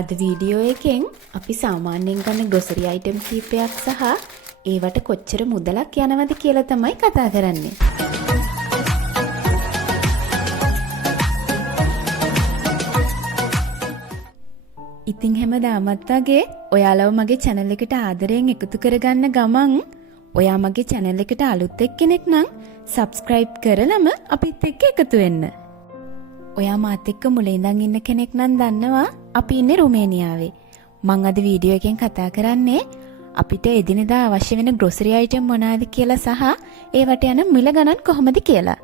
අද වීඩියෝ එකෙන් අපි සාමාන්‍යයෙන් ගන්න ග්‍රොසරි අයිටම් කීපයක් සහ ඒවට කොච්චර මුදලක් යනවද කියලා තමයි කතා කරන්නේ. ඉතින් හැමදාමත් වගේ ඔයාලව මගේ channel එකට ආදරයෙන් එකතු කරගන්න ගමන් ඔයා මගේ channel එකට අලුත් එක්කෙනෙක් නම් subscribe කරලම අපිත් එක්ක එකතු වෙන්න. ඔයා මාත් එක්ක මුලින් ඉඳන් ඉන්න කෙනෙක් නම් දන්නවා අපි ඉන්නේ රුමේනියාවේ. මම අද වීඩියෝ එකෙන් කතා කරන්නේ අපිට එදිනෙදා අවශ්‍ය වෙන ග්‍රොසරි අයිටම් මොනවාද කියලා සහ ඒවට යන මිල ගණන් කොහොමද කියලා.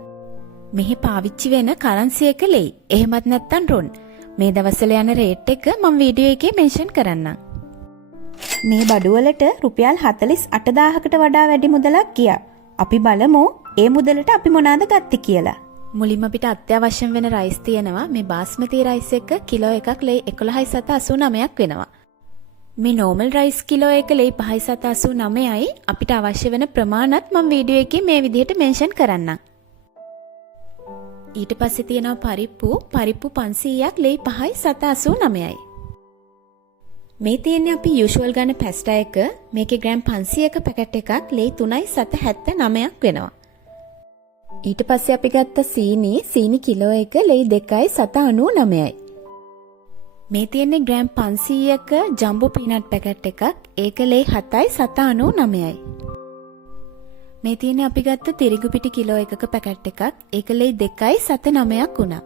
මෙහි පාවිච්චි වෙන කරන්සි එක ලෙයි. එහෙමත් නැත්නම් රොන්. මේ දවස්වල යන රේට් එක මම වීඩියෝ එකේ මෙන්ෂන් කරන්නම්. මේ බඩු වලට රුපියල් 48000කට වඩා වැඩි මුදලක් ගියා. අපි බලමු ඒ මුදලට අපි මොනවාද ගත්තේ කියලා. මුලින්ම අපිට අත්‍යවශ්‍ය වෙන රයිස් තියෙනවා. මේ බාස්මති රයිස් එක කිලෝ එකක් ලේ 11.89ක් වෙනවා. මේ normal rice කිලෝ එක ලේ 5.89යි. අපිට අවශ්‍ය වෙන ප්‍රමාණත් මම වීඩියෝ එකේ මේ විදිහට මෙන්ෂන් කරන්නම්. ඊට පස්සේ තියෙනවා පරිප්පු 500ක් ලේ 5.89යි. මේ තියෙන්නේ අපි යූෂුවල් ගන්න පැස්ටා එක. මේකේ ග්‍රෑම් 500ක පැකට් එකක් ලේ 3.79ක් වෙනවා. ඊට පස්සේ අපි ගත්ත සීනි කිලෝ එක ලේ 2.99යි. මේ තියෙන්නේ ග්‍රෑම් 500ක ජම්බෝ පීනට් පැකට් එකක්. ඒක ලේ 7.99යි. මේ තියෙන්නේ අපි ගත්ත තිරිඟු පිටි කිලෝ එකක පැකට් එකක්. ඒක ලේ 2.79ක් වුණා.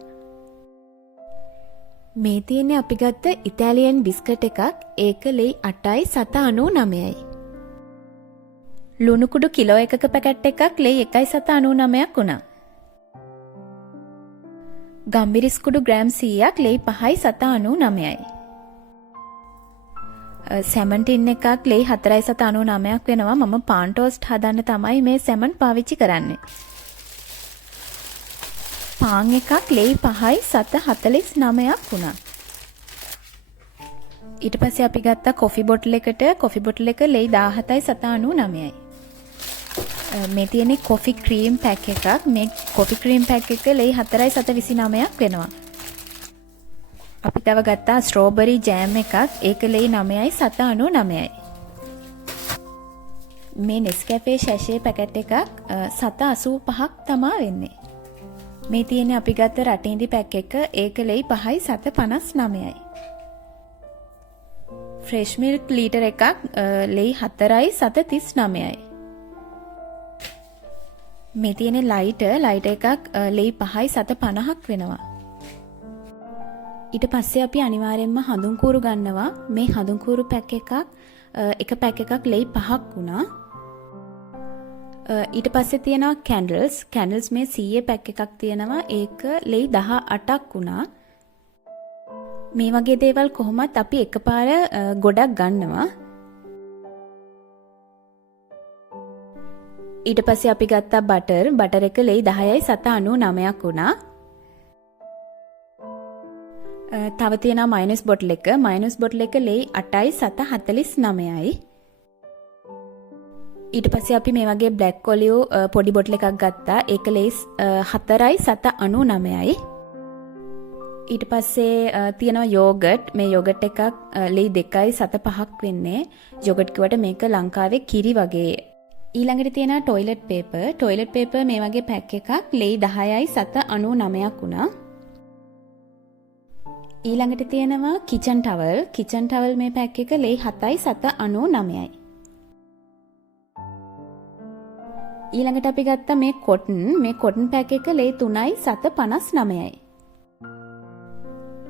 මේ තියෙන්නේ අපි ගත්ත ඉතාලියන් බිස්කට් එකක්. ඒක ලේ 8.99යි. ලුණු කුඩු කිලෝ එකක පැකට් එකක් ලේ 1.99ක් වුණා. ගම්බිරිස් කුඩු ග්‍රෑම් 100ක් ලේ 5.99යි. සැමන් ටින් එකක් ලේ 4.99ක් වෙනවා. මම පාන් ටෝස්ට් හදන්න තමයි මේ සැමන් පාවිච්චි කරන්නේ. පාන් එකක් ලේ 5.49ක් වුණා. ඊට පස්සේ අපි ගත්ත කොෆි බොටල් එක ලේ 17.99යි. මේ තියෙන්නේ කොෆි ක්‍රීම් පැක් එකක්. මේ කොෆි ක්‍රීම් පැක් එක ලේ 4.29ක් වෙනවා. අපි තව ගත්තා ස්ට්‍රෝබරි ජෑම් එකක්. ඒක ලේ 9.99යි. මේ නෙස්කැෆේ ෂැෂේ පැකට් එකක් 7.85ක් තමා වෙන්නේ. මේ තියෙන්නේ අපි ගත්ත රටින්ඩි පැක් එක. ඒක ලේ 5.59යි. ෆ්‍රෙෂ් මිල්ක් ලීටර් එකක් ලේ 4.39යි. මේ තියෙන්නේ ලයිටර් එකක් ලේ 5.50ක් වෙනවා. ඊට පස්සේ අපි අනිවාර්යයෙන්ම හඳුන් කූරු ගන්නවා. මේ හඳුන් කූරු පැක් එක පැක් එකක් ලේ 5ක් වුණා. ඊට පස්සේ තියෙනවා කැන්ඩල්ස් මේ 100 පැක් එකක් තියෙනවා. ඒක ලේ 18ක් වුණා. මේ වගේ දේවල් කොහොමත් අපි එකපාර ගොඩක් ගන්නවා. ඊට පස්සේ අපි ගත්තා බටර් එක ලේ 10.99ක් වුණා. තව තියෙනවා මයොනයිස් බොටල් එක ලේ 8.49යි. ඊට පස්සේ අපි මේ වගේ බ්ලැක් ඔලිව් පොඩි බොටල් එකක් ගත්තා. ඒක ලේ 4.99යි. ඊට පස්සේ තියෙනවා යෝගට්. මේ යෝගට් එකක් ලේ 2.75ක් වෙන්නේ. යෝගට් කිව්වට මේක ලංකාවේ කිරි වගේ. ඊළඟට තියෙනවා ටොයිලට් පේපර් මේ වගේ පැක් එකක් ලේ 10.99ක් වුණා. ඊළඟට තියෙනවා කිචන් ටවල් මේ පැක් එක ලේ 7.99යි. ඊළඟට අපි ගත්තා මේ කොටන් පැක් එක ලේ 3.59යි.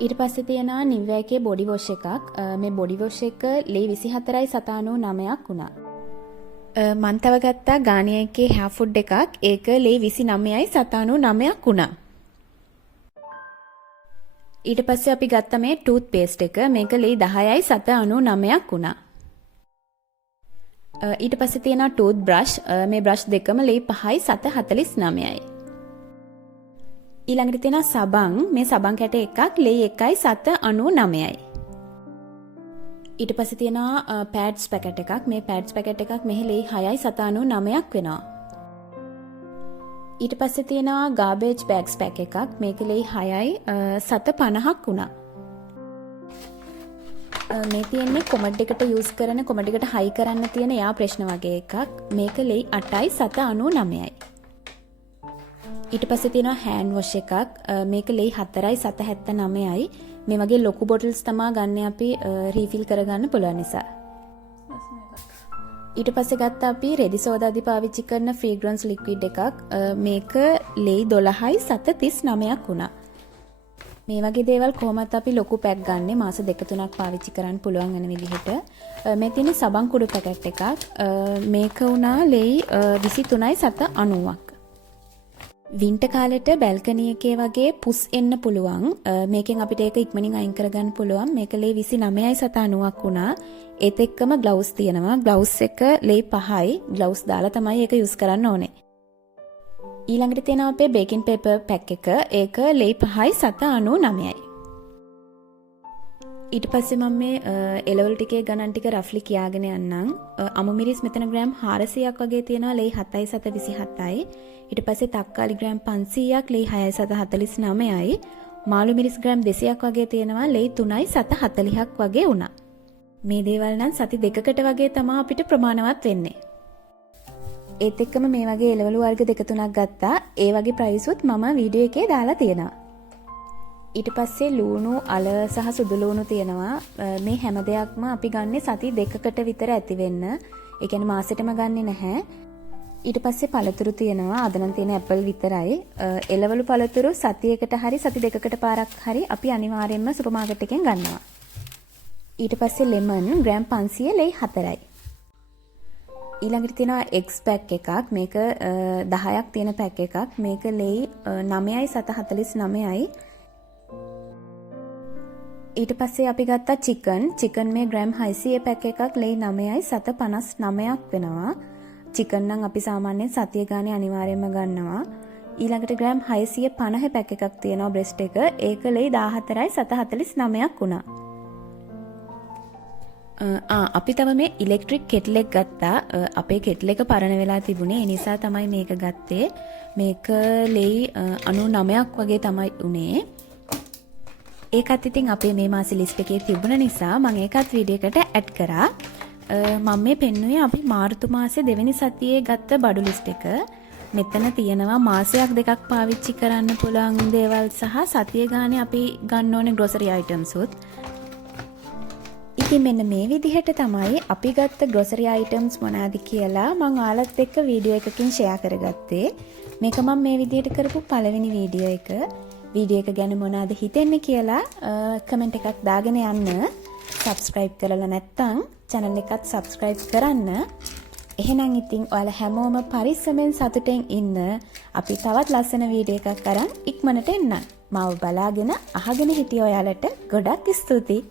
ඊට පස්සේ තියෙනවා නිව්යාගේ බොඩි වොෂ් එකක්. මේ බොඩි වොෂ් එක ලේ 24.99ක් වුණා. මම තව ගත්තා ගානියා එකේ හෙයා ෆුඩ් එකක්. ඒක ලේ 29.99ක් වුණා. ඊට පස්සේ අපි ගත්තා මේ ටූත් පේස්ට් එක. මේක ලේ 10.99ක් වුණා. ඊට පස්සේ තියෙනවා ටූත් බ්‍රෂ්. මේ බ්‍රෂ් දෙකම ලේ 5.49යි. ඊළඟට තියෙනවා සබන්. මේ සබන් කැට එකක් ලේ 1.99යි. ඊට පස්සේ තියෙනවා පැඩ්ස් පැකට් එකක්. මේ පැඩ්ස් පැකට් එකක් මෙහි ලේ 6.99ක් වෙනවා. ඊට පස්සේ තියෙනවා ගාබේජ් බෑග්ස් පැක් එකක්. මේක ලේ 6.50ක් වුණා. මේ තියෙන්නේ කොමඩ් එකට යූස් කරන කොමඩ් එකට හයි කරන්න තියෙන යා ප්‍රශ්න වගේ එකක්. මේක ලෙයි 8යි 799යි. ඊට පස්සේ තියෙනවා හෑන්ඩ් වොෂ් එකක්. මේක ලෙයි 4යි 779යි. මේ වගේ ලොකු බොටල්ස් තමයි ගන්න අපි රීෆිල් කරගන්න පුළුවන් නිසා. ඊට පස්සේ ගත්ත අපි රෙදි සෝදාදී පාවිච්චි කරන ෆ්‍රේග්‍රන්ස් ලික්විඩ් එකක්. මේක ලෙයි 12යි 739ක් වුණා. මේ වගේ දේවල් කොහොමත් අපි ලොකු පැක් ගන්න මාස 2-3ක් පාවිච්චි කරන්න පුළුවන් වෙන විදිහට. මේ තියෙන සබන් කුඩු පැකට් එකක්. මේක උනා ලෙයි 23යි 790ක්. වින්ටර් කාලෙට බැල්කනි එකේ වගේ පුස් එන්න පුළුවන්. මේකෙන් අපිට ඒක ඉක්මනින් අයින් කරගන්න පුළුවන්. මේක ලේ 29යි 790ක් වුණා. ඒත් එක්කම ග්ලව්ස් තියෙනවා. ග්ලව්ස් එක ලේ 5යි. ග්ලව්ස් දාලා තමයි ඒක යූස් කරන්න ඕනේ. ඊළඟට තියෙනවා අපේ බේකින් පේපර් පැක් එක. ඒක ලේ 5යි 799යි. ඊට පස්සේ මම මේ එලවලු ටිකේ ගණන් ටික රෆ්ලි කියාගෙන යන්නම්. අමු මිරිස් මෙතන ග්‍රෑම් 400ක් වගේ තියෙනවා ලේ 7යි 727යි. ඊට පස්සේ තක්කාලි ග්‍රෑම් 500ක් ලේ 6යි 749යි. මාළු මිරිස් ග්‍රෑම් 200ක් වගේ තියෙනවා ලේ 3යි 740ක් වගේ වුණා. මේ දේවල් නම් සති 2කට වගේ තමයි අපිට ප්‍රමාණවත් වෙන්නේ. ඒත් එක්කම මේ වගේ එලවලු වර්ග 2-3ක් ගත්තා. ඒ වගේ ප්‍රයිස් උත් මම වීඩියෝ එකේ දාලා තියෙනවා. ඊට පස්සේ ලූණු, අල සහ සුදු ලූණු තියෙනවා. මේ හැම දෙයක්ම අපි ගන්නෙ සති 2කට විතර ඇති වෙන්න. ඒ කියන්නේ මාසෙටම ගන්නෙ නැහැ. ඊට පස්සේ පළතුරු තියෙනවා. අද නම් තියෙන ඇපල් විතරයි. එළවලු පළතුරු සතියකට හරි සති 2කට පාරක් හරි අපි අනිවාර්යයෙන්ම සුපර් මාකට් එකෙන් ගන්නවා. ඊට පස්සේ ලෙමන් ග්‍රෑම් 500 ලේ 4යි. ඊළඟට තියෙනවා එග්ස් පැක් එකක්. මේක 10ක් තියෙන පැක් එකක්. මේක ලේ 9යි 749යි. ඊට පස්සේ අපි ගත්තා චිකන් මේ ග්‍රෑම් 600 පැක් එකක් ලේ 9යි 759ක් වෙනවා. චිකන් නම් අපි සාමාන්‍යයෙන් සතිය ගානේ අනිවාර්යයෙන්ම ගන්නවා. ඊළඟට ග්‍රෑම් 650 පැක් එකක් තියෙනවා බ්‍රෙස්ට් එක. ඒක ලේ 14යි 749ක් වුණා. අපි තව මේ ඉලෙක්ට්‍රික් කෙටල් එක ගත්තා. අපේ කෙටල් එක පරණ වෙලා තිබුණේ. ඒ නිසා තමයි මේක ගත්තේ. මේක ලේ 99ක් වගේ තමයි උනේ. ඒකත් ඉතින් අපේ මේ මාසේ ලිස්ට් එකේ තිබුණ නිසා මම ඒකත් වීඩියෝ එකට ඇඩ් කරා. මම මේ පෙන්නුවේ අපි මාර්තු මාසේ 2 වෙනි සතියේ ගත්ත බඩු ලිස්ට් එක. මෙතන තියෙනවා මාසයක් දෙකක් පාවිච්චි කරන්න පුළුවන් දේවල් සහ සතිය ගානේ අපි ගන්න ඕනේ ග්‍රොසරි අයිටම්ස් උත්. ඉතින් මෙන්න මේ විදිහට තමයි අපි ගත්ත ග්‍රොසරි අයිටම්ස් මොනවාද කියලා මම ඔයාලත් එක්ක වීඩියෝ එකකින් ෂෙයා කරගත්තේ. මේක මම මේ විදිහට කරපු පළවෙනි වීඩියෝ එක. වීඩියෝ එක ගැන මොනවාද හිතෙන්නේ කියලා කමෙන්ට් එකක් දාගෙන යන්න. සබ්ස්ක්‍රයිබ් කරලා නැත්නම් channel එකත් සබ්ස්ක්‍රයිබ් කරන්න. එහෙනම් ඉතින් ඔයාලා හැමෝම පරිස්සමෙන් සතුටෙන් ඉන්න. අපි තවත් ලස්සන වීඩියෝ එකක් අරන් ඉක්මනට එන්නම්. මාව බලාගෙන අහගෙන හිටිය ඔයාලට ගොඩක් ස්තුතියි.